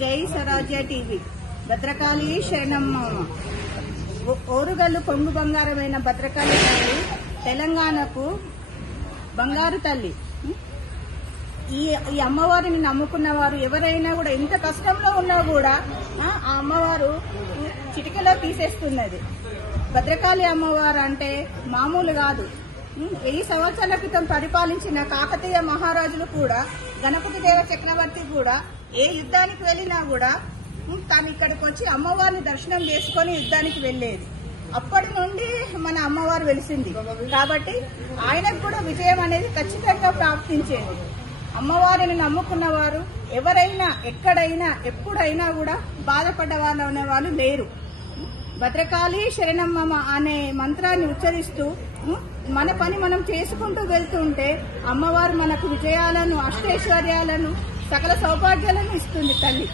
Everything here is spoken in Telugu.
జై స్వరాజ్య టీవీ. భద్రకాళి శరణమ్మ. ఓరుగల్లు కొంగు బంగారమైన భద్రకాళి తల్లి తెలంగాణకు బంగారు తల్లి. ఈ అమ్మవారిని నమ్ముకున్న వారు ఎవరైనా కూడా ఎంత కష్టంలో ఉన్నా కూడా ఆ అమ్మవారు చిటికలో తీసేస్తున్నది. భద్రకాళి అమ్మవారు అంటే మామూలు కాదు. 1000 సంవత్సరాల క్రితం పరిపాలించిన కాకతీయ మహారాజులు కూడా, గణపతి దేవ చక్రవర్తి కూడా ఏ యుద్ధానికి వెళ్ళినా కూడా తాను ఇక్కడికి వచ్చి అమ్మవారిని దర్శనం చేసుకుని యుద్ధానికి వెళ్లేది. అప్పటి నుండి మన అమ్మవారు వెలిసింది కాబట్టి ఆయనకు కూడా విజయం అనేది ఖచ్చితంగా ప్రాప్తించేది. అమ్మవారిని నమ్ముకున్న వారు ఎవరైనా ఎక్కడైనా ఎప్పుడైనా కూడా బాధపడ్డ వాళ్ళు అనేవాళ్ళు లేరు. భద్రకాళి శరణమ్మ అనే మంత్రాన్ని ఉచ్చరిస్తూ మన పని మనం చేసుకుంటూ వెళ్తుంటే అమ్మవారు మనకు విజయాలను, అష్టైశ్వర్యాలను, సకల సౌభాగ్యాలను ఇస్తుంది తల్లి.